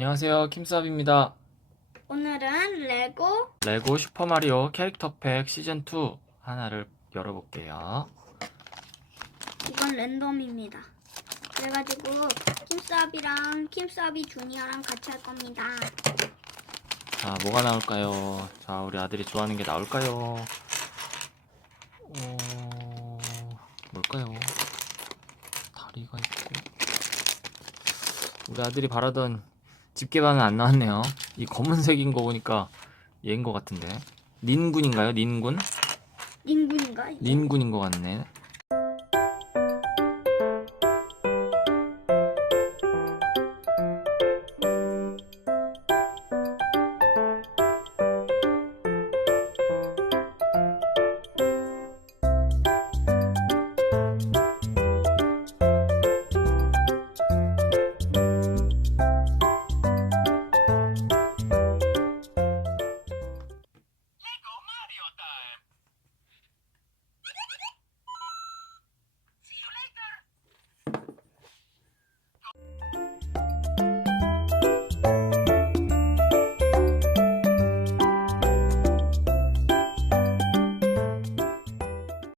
안녕하세요. 킴스압입니다. 오늘은 레고 레고 슈퍼마리오 캐릭터 팩 시즌2 하나를 열어볼게요. 이건 랜덤입니다. 그래가지고 킴스압이랑 킴스압이 주니어랑 같이 할 겁니다. 자, 뭐가 나올까요? 자, 우리 아들이 좋아하는 게 나올까요? 어... 뭘까요? 다리가 있고. 우리 아들이 바라던 집게반은 안 나왔네요. 이 검은색인 거 보니까 얘인 것 같은데. 닌군인가요? 닌군? 닌군인가? 이게? 닌군인 것 같네.